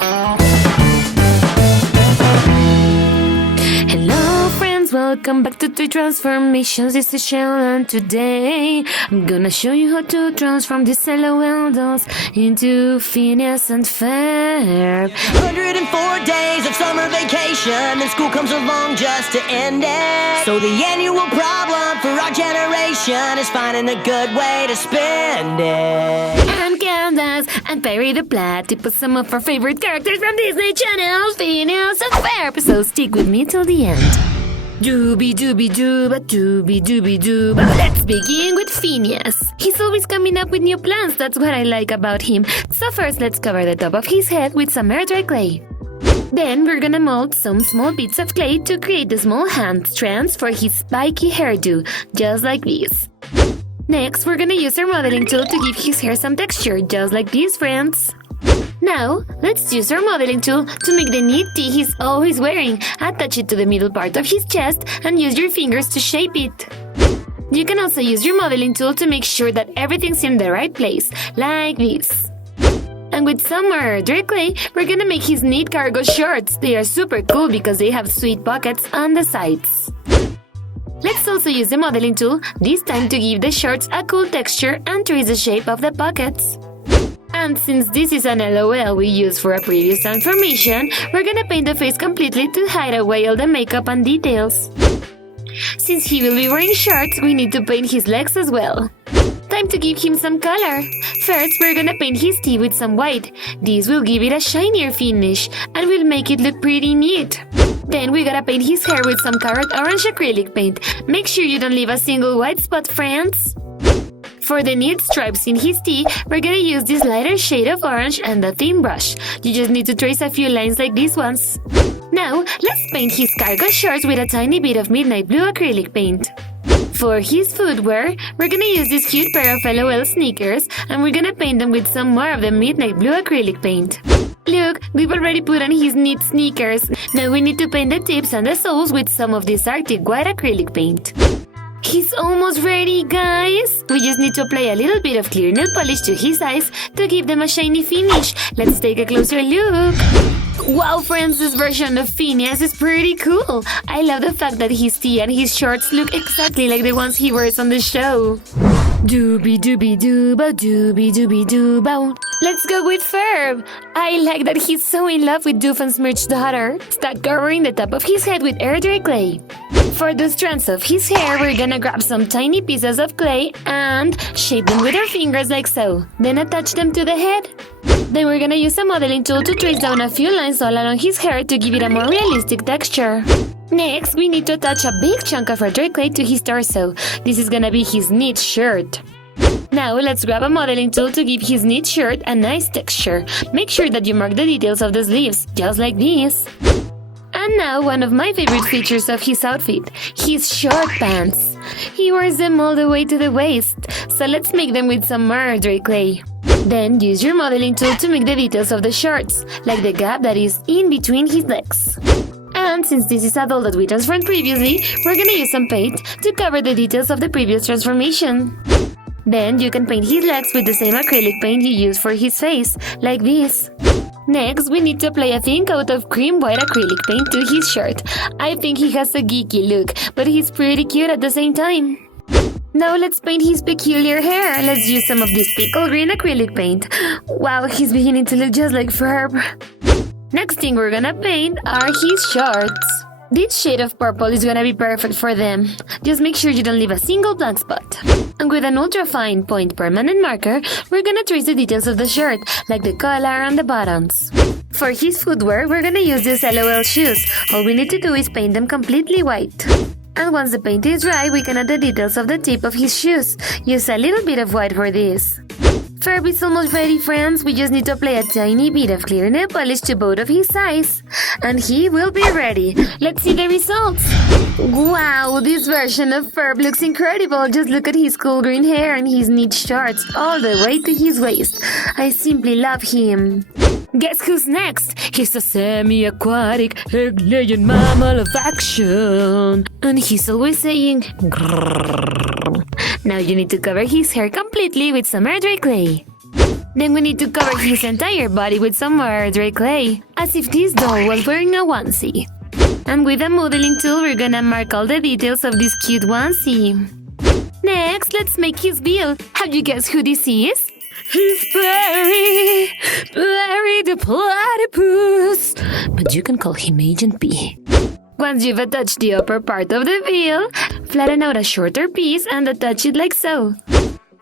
Hello friends, welcome back to 3 Transformations. This is Shell, and today I'm gonna show you how to transform these LOL dolls into Phineas and Ferb. 104 days of summer vacation, and school comes along just to end it. So the annual problem for our generation is finding a good way to spend it. I'm Candace and Perry the Platypus, some of our favorite characters from Disney Channel, Phineas and Ferb. So stick with me till the end. Doobie doobie dooba, doobie doobie dooba. Let's begin with Phineas. He's always coming up with new plans, that's what I like about him. So first, let's cover the top of his head with some air dry clay. Then we're gonna mold some small bits of clay to create the small hand strands for his spiky hairdo, just like this. Next, we're gonna use our modeling tool to give his hair some texture, just like this, friends. Now, let's use our modeling tool to make the neat tee he's always wearing. Attach it to the middle part of his chest and use your fingers to shape it. You can also use your modeling tool to make sure that everything's in the right place, like this. And with some more dry clay, we're gonna make his neat cargo shorts. They are super cool because they have sweet pockets on the sides. Let's also use the modeling tool, this time to give the shorts a cool texture and trace the shape of the pockets. And since this is an LOL we used for a previous transformation, we're gonna paint the face completely to hide away all the makeup and details. Since he will be wearing shorts, we need to paint his legs as well. Time to give him some color. First, we're gonna paint his teeth with some white. This will give it a shinier finish and will make it look pretty neat. Then we gotta paint his hair with some carrot orange acrylic paint. Make sure you don't leave a single white spot, friends. For the neat stripes in his teeth, we're gonna use this lighter shade of orange and a thin brush. You just need to trace a few lines like these ones. Now, let's paint his cargo shorts with a tiny bit of midnight blue acrylic paint. For his footwear, we're gonna use this cute pair of LOL sneakers, and we're gonna paint them with some more of the midnight blue acrylic paint. Look, we've already put on his neat sneakers. Now we need to paint the tips and the soles with some of this Arctic white acrylic paint. He's almost ready, guys! We just need to apply a little bit of clear nail polish to his eyes to give them a shiny finish. Let's take a closer look. Wow, friends, this version of Phineas is pretty cool. I love the fact that his tee and his shorts look exactly like the ones he wears on the show. Doobie doobie dooba, doobie doobie dooba. Let's go with Ferb. I like that he's so in love with Doofenshmirtz's daughter. Start covering the top of his head with air dry clay. For the strands of his hair, we're gonna grab some tiny pieces of clay and shape them with our fingers like so. Then attach them to the head. Then we're gonna use a modeling tool to trace down a few lines all along his hair to give it a more realistic texture. Next, we need to attach a big chunk of our dry clay to his torso. This is gonna be his neat shirt. Now, let's grab a modeling tool to give his neat shirt a nice texture. Make sure that you mark the details of the sleeves, just like this. And now, one of my favorite features of his outfit, his short pants. He wears them all the way to the waist, so let's make them with some more dry clay. Then use your modeling tool to make the details of the shorts, like the gap that is in between his legs. And since this is a doll that we transformed previously, we're gonna use some paint to cover the details of the previous transformation. Then you can paint his legs with the same acrylic paint you used for his face, like this. Next, we need to apply a thin coat of cream white acrylic paint to his shirt. I think he has a geeky look, but he's pretty cute at the same time. Now let's paint his peculiar hair. Let's use some of this pickle green acrylic paint. Wow, he's beginning to look just like Ferb. Next thing we're gonna paint are his shorts. This shade of purple is gonna be perfect for them. Just make sure you don't leave a single blank spot. And with an ultra-fine point permanent marker, we're gonna trace the details of the shirt, like the collar and the buttons. For his footwear, we're gonna use these LOL shoes. All we need to do is paint them completely white. And once the paint is dry, we can add the details of the tip of his shoes. Use a little bit of white for this. Ferb is almost ready, friends. We just need to apply a tiny bit of clear nail polish to both of his eyes. And he will be ready. Let's see the results. Wow, this version of Ferb looks incredible. Just look at his cool green hair and his neat shorts all the way to his waist. I simply love him. Guess who's next? He's a semi-aquatic, egg-laying mammal of action. And he's always saying grrrr. Now you need to cover his hair completely with some air dry clay. Then we need to cover his entire body with some more dry clay, as if this doll was wearing a onesie. And with a modeling tool, we're gonna mark all the details of this cute onesie. Next, let's make his bill. Have you guessed who this is? He's Perry the Platypus. But you can call him Agent P. Once you've attached the upper part of the bill, flatten out a shorter piece and attach it like so.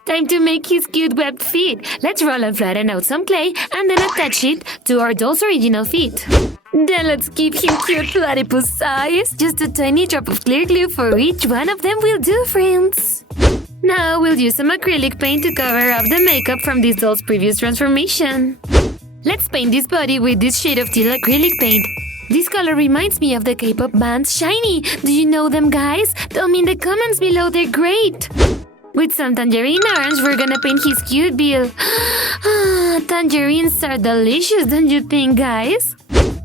Time to make his cute webbed feet. Let's roll and flatten out some clay and then attach it to our doll's original feet. Then let's give him cute platypus size. Just a tiny drop of clear glue for each one of them will do, friends. Now we'll use some acrylic paint to cover up the makeup from this doll's previous transformation. Let's paint this body with this shade of teal acrylic paint. This color reminds me of the K-pop band SHINee. Do you know them, guys? Tell me in the comments below, they're great. With some tangerine orange, we're gonna paint his cute bill. Tangerines are delicious, don't you think, guys?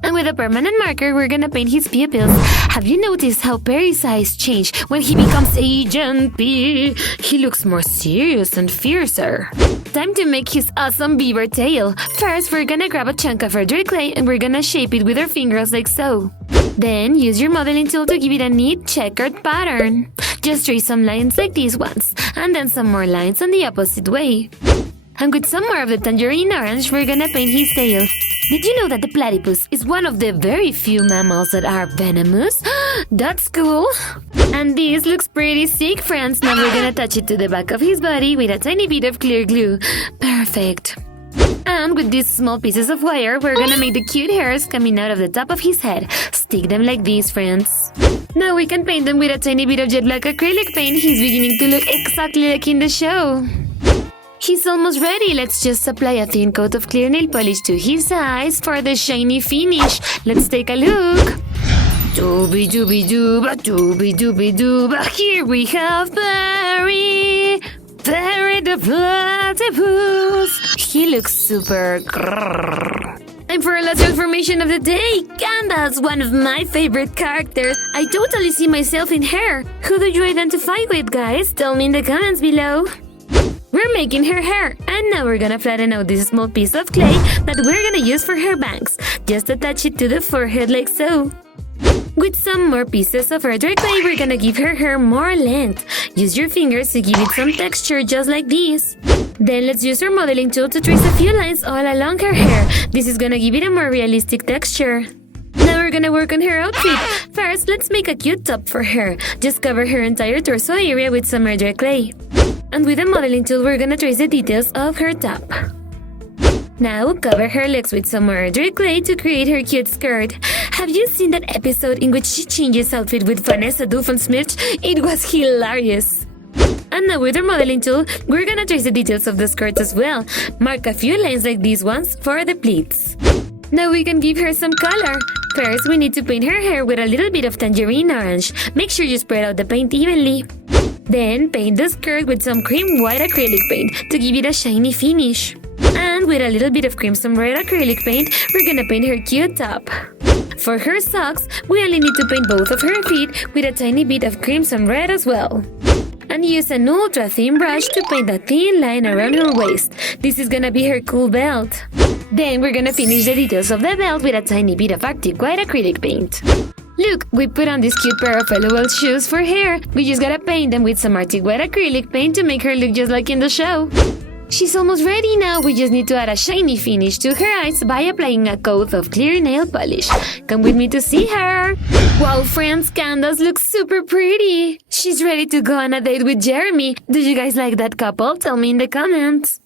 And with a permanent marker, we're gonna paint his pupils. Have you noticed how Perry's eyes change when he becomes Agent P? He looks more serious and fiercer. Time to make his awesome beaver tail. First, we're gonna grab a chunk of our dry clay and we're gonna shape it with our fingers like so. Then, use your modeling tool to give it a neat checkered pattern. Just trace some lines like these ones, and then some more lines on the opposite way. And with some more of the tangerine orange, we're gonna paint his tail. Did you know that the platypus is one of the very few mammals that are venomous? That's cool! And this looks pretty sick, friends. Now we're gonna attach it to the back of his body with a tiny bit of clear glue. Perfect! And with these small pieces of wire, we're gonna make the cute hairs coming out of the top of his head. Stick them like these, friends. Now we can paint them with a tiny bit of jet black acrylic paint. He's beginning to look exactly like in the show. He's almost ready. Let's just apply a thin coat of clear nail polish to his eyes for the shiny finish. Let's take a look. Dooby-dooby-dooba, dooby-dooby-dooba. Here we have Perry the Platypus. He looks super grrr. And for our last transformation of the day, Kanda's one of my favorite characters. I totally see myself in her. Who do you identify with, guys? Tell me in the comments below. We're making her hair, and now we're gonna flatten out this small piece of clay that we're gonna use for her bangs. Just attach it to the forehead like so. With some more pieces of our dry clay, we're gonna give her hair more length. Use your fingers to give it some texture just like this. Then let's use our modeling tool to trace a few lines all along her hair. This is gonna give it a more realistic texture. Now we're gonna work on her outfit. First, let's make a cute top for her. Just cover her entire torso area with some more dry clay. And with a modeling tool, we're gonna trace the details of her top. Now, cover her legs with some more dry clay to create her cute skirt. Have you seen that episode in which she changes outfit with Vanessa Doofenshmirtz? It was hilarious. And now with our modeling tool, we're gonna trace the details of the skirt as well. Mark a few lines like these ones for the pleats. Now we can give her some color. First, we need to paint her hair with a little bit of tangerine orange. Make sure you spread out the paint evenly. Then, paint the skirt with some cream white acrylic paint to give it a shiny finish. And with a little bit of crimson red acrylic paint, we're gonna paint her cute top. For her socks, we only need to paint both of her feet with a tiny bit of crimson red as well. And use an ultra thin brush to paint a thin line around her waist. This is gonna be her cool belt. Then we're gonna finish the details of the belt with a tiny bit of Arctic white acrylic paint. Look, we put on this cute pair of LOL shoes for her. We just gotta paint them with some Arctic white acrylic paint to make her look just like in the show. She's almost ready now. We just need to add a shiny finish to her eyes by applying a coat of clear nail polish. Come with me to see her. Wow, friends, Candace looks super pretty. She's ready to go on a date with Jeremy. Do you guys like that couple? Tell me in the comments.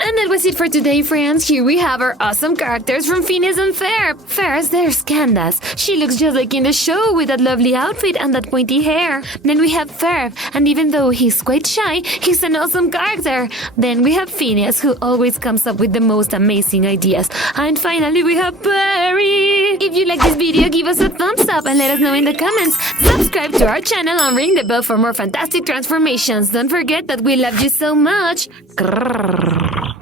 And that was it for today, friends. Here we have our awesome characters from Phineas and Ferb. First, there's Candace. She looks just like in the show with that lovely outfit and that pointy hair. Then we have Ferb, and even though he's quite shy, he's an awesome character. Then we have Phineas, who always comes up with the most amazing ideas. And finally, we have Perry. If you like this video, give us a thumbs up and let us know in the comments. Subscribe to our channel and ring the bell for more fantastic transformations. Don't forget that we love you so much. Grrr.